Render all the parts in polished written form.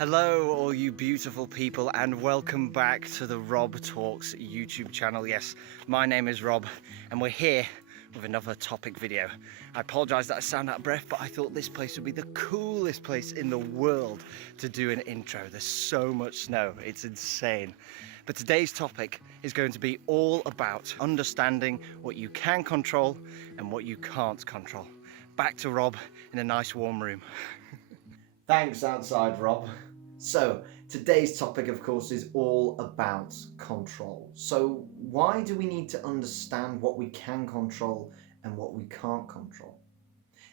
Hello, all you beautiful people, and welcome back to the Rob Talks YouTube channel. Yes, my name is Rob, and we're here with another topic video. I apologise that I sound out of breath, but I thought this place would be the coolest place in the world to do an intro. There's so much snow, it's insane. But today's topic is going to be all about understanding what you can control and what you can't control. Back to Rob in a nice warm room. Thanks, Outside Rob. So, today's topic, of course, is all about control. So, why do we need to understand what we can control and what we can't control?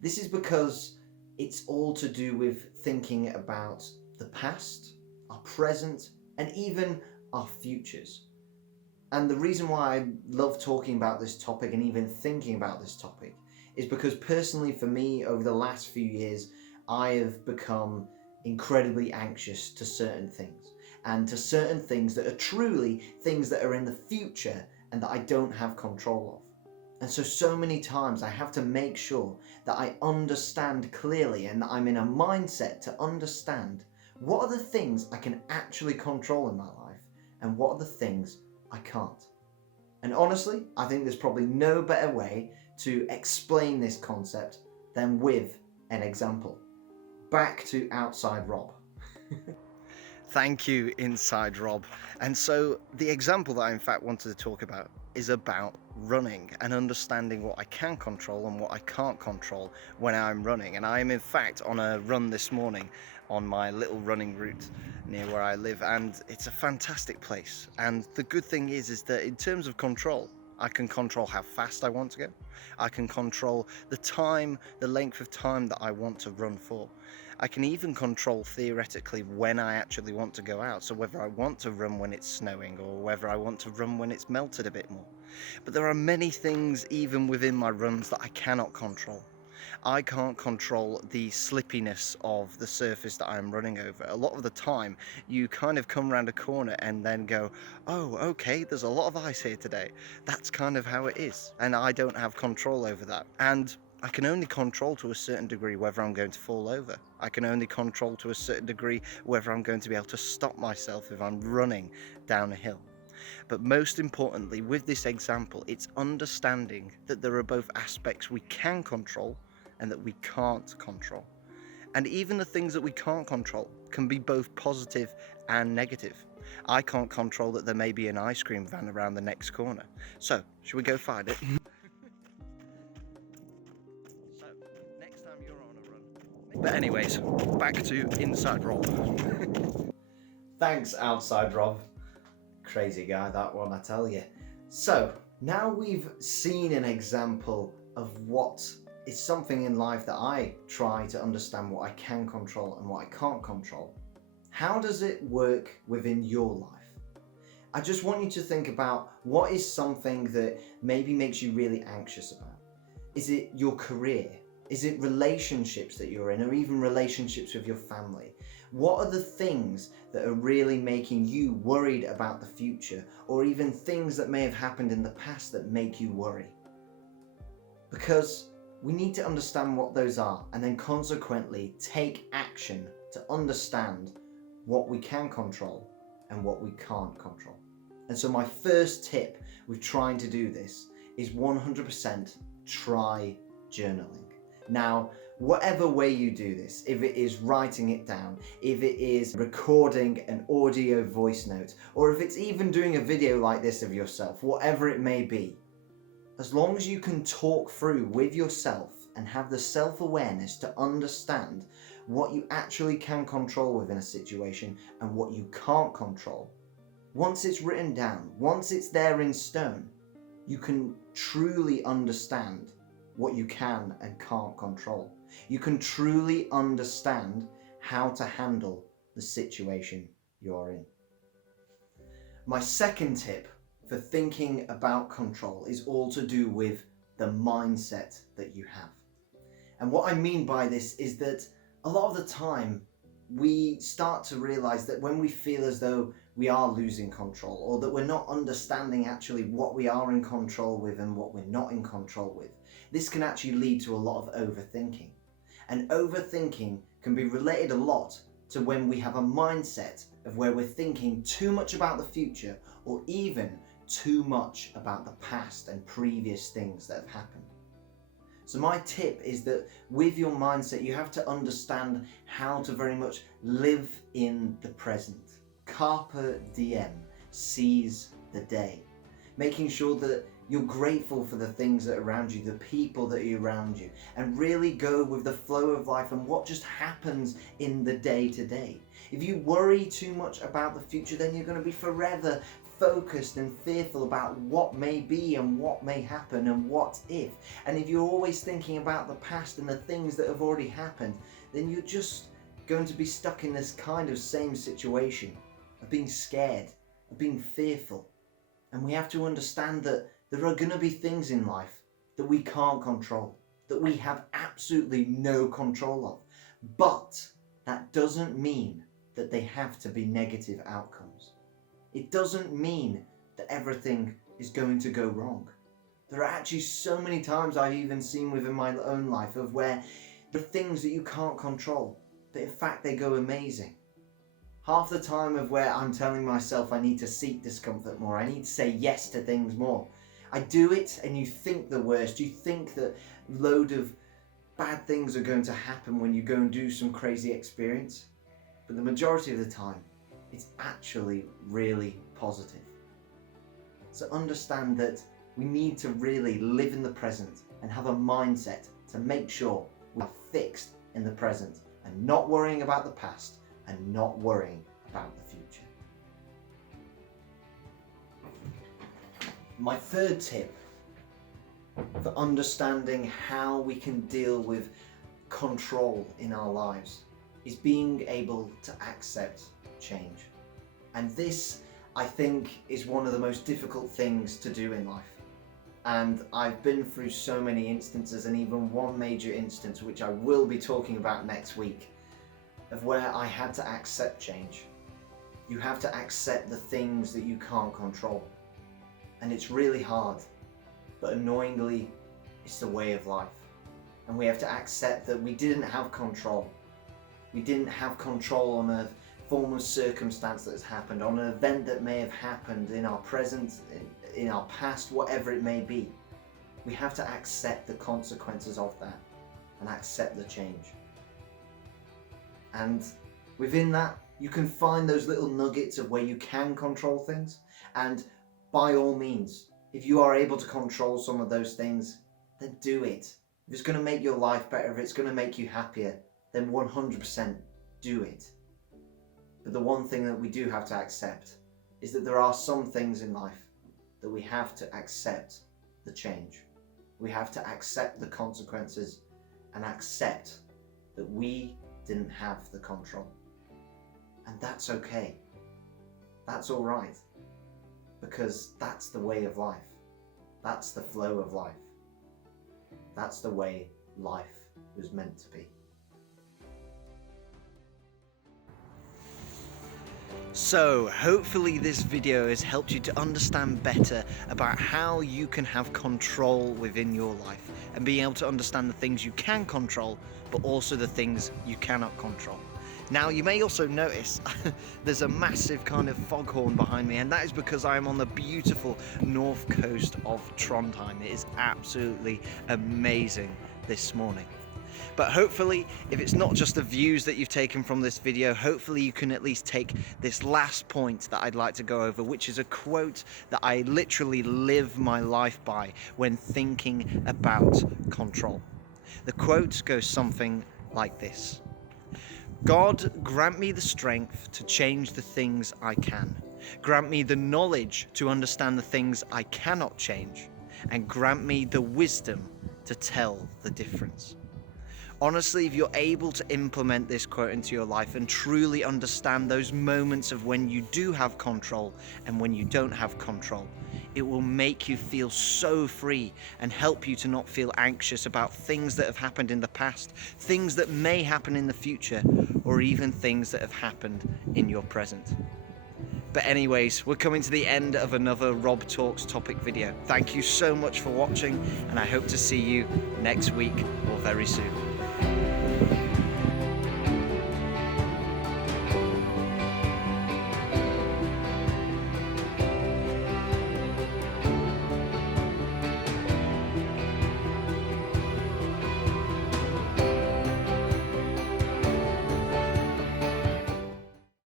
This is because it's all to do with thinking about the past, our present, and even our futures. And the reason why I love talking about this topic and even thinking about this topic is because personally, for me, over the last few years, I have become incredibly anxious to certain things and to certain things that are truly things that are in the future and that I don't have control of. And so many times I have to make sure that I understand clearly and that I'm in a mindset to understand what are the things I can actually control in my life and what are the things I can't. And honestly, I think there's probably no better way to explain this concept than with an example. Back to Outside Rob. Thank you, Inside Rob. And so the example that I in fact wanted to talk about is about running and understanding what I can control and what I can't control when I'm running. And I am in fact on a run this morning on my little running route near where I live, and it's a fantastic place. And the good thing is that in terms of control, I can control how fast I want to go. I can control the time, the length of time that I want to run for. I can even control theoretically when I actually want to go out. So whether I want to run when it's snowing or whether I want to run when it's melted a bit more. But there are many things even within my runs that I cannot control. I can't control the slippiness of the surface that I'm running over. A lot of the time, you kind of come around a corner and then go, oh, okay, there's a lot of ice here today. That's kind of how it is. And I don't have control over that. And I can only control to a certain degree whether I'm going to fall over. I can only control to a certain degree whether I'm going to be able to stop myself if I'm running down a hill. But most importantly, with this example, it's understanding that there are both aspects we can control and that we can't control. And even the things that we can't control can be both positive and negative. I can't control that there may be an ice cream van around the next corner. So, should we go find it? So, next time you're on a run. But anyways, back to Inside Rob. Thanks, Outside Rob. Crazy guy, that one, I tell you. So, now we've seen an example of what is something in life that I try to understand what I can control and what I can't control. How does it work within your life? I just want you to think about what is something that maybe makes you really anxious about. Is it your career? Is it relationships that you're in, or even relationships with your family? What are the things that are really making you worried about the future, or even things that may have happened in the past that make you worry? Because we need to understand what those are and then consequently take action to understand what we can control and what we can't control. And so my first tip with trying to do this is 100% try journaling. Now, whatever way you do this, if it is writing it down, if it is recording an audio voice note, or if it's even doing a video like this of yourself, whatever it may be, as long as you can talk through with yourself and have the self-awareness to understand what you actually can control within a situation and what you can't control, once it's written down, once it's there in stone, you can truly understand what you can and can't control. You can truly understand how to handle the situation you're in. My second tip for thinking about control is all to do with the mindset that you have. And what I mean by this is that a lot of the time we start to realize that when we feel as though we are losing control, or that we're not understanding actually what we are in control with and what we're not in control with, this can actually lead to a lot of overthinking. And overthinking can be related a lot to when we have a mindset of where we're thinking too much about the future or even too much about the past and previous things that have happened. So my tip is that with your mindset, you have to understand how to very much live in the present. Carpe diem, seize the day. Making sure that you're grateful for the things that are around you, the people that are around you, and really go with the flow of life and what just happens in the day to day. If you worry too much about the future, then you're going to be forever focused and fearful about what may be and what may happen and what if. And if you're always thinking about the past and the things that have already happened, then you're just going to be stuck in this kind of same situation of being scared, of being fearful. And we have to understand that there are going to be things in life that we can't control, that we have absolutely no control of. But that doesn't mean that they have to be negative outcomes. It doesn't mean that everything is going to go wrong. There are actually so many times I've even seen within my own life of where the things that you can't control, but in fact they go amazing. Half the time of where I'm telling myself I need to seek discomfort more, I need to say yes to things more. I do it and you think the worst. You think that load of bad things are going to happen when you go and do some crazy experience. But the majority of the time, it's actually really positive. So understand that we need to really live in the present and have a mindset to make sure we're fixed in the present and not worrying about the past and not worrying about the future. My third tip for understanding how we can deal with control in our lives is being able to accept change. And this, I think, is one of the most difficult things to do in life. And I've been through so many instances, and even one major instance, which I will be talking about next week, of where I had to accept change. You have to accept the things that you can't control. And it's really hard, but annoyingly, it's the way of life. And we have to accept that we didn't have control. We didn't have control on a form of circumstance that has happened, on an event that may have happened in our present, in our past, whatever it may be. We have to accept the consequences of that and accept the change. And within that, you can find those little nuggets of where you can control things. And by all means, if you are able to control some of those things, then do it. If it's going to make your life better, if it's going to make you happier, then 100% do it. But the one thing that we do have to accept is that there are some things in life that we have to accept the change. We have to accept the consequences and accept that we didn't have the control. And that's okay. That's all right. Because that's the way of life. That's the flow of life. That's the way life was meant to be. So hopefully this video has helped you to understand better about how you can have control within your life and being able to understand the things you can control, but also the things you cannot control. Now you may also notice there's a massive kind of foghorn behind me, and that is because I'm on the beautiful north coast of Trondheim. It is absolutely amazing this morning. But hopefully, if it's not just the views that you've taken from this video, hopefully you can at least take this last point that I'd like to go over, which is a quote that I literally live my life by when thinking about control. The quote goes something like this: God, grant me the strength to change the things I can. Grant me the knowledge to understand the things I cannot change. And grant me the wisdom to tell the difference. Honestly, if you're able to implement this quote into your life and truly understand those moments of when you do have control and when you don't have control, it will make you feel so free and help you to not feel anxious about things that have happened in the past, things that may happen in the future, or even things that have happened in your present. But anyways, we're coming to the end of another Rob Talks topic video. Thank you so much for watching, and I hope to see you next week or very soon.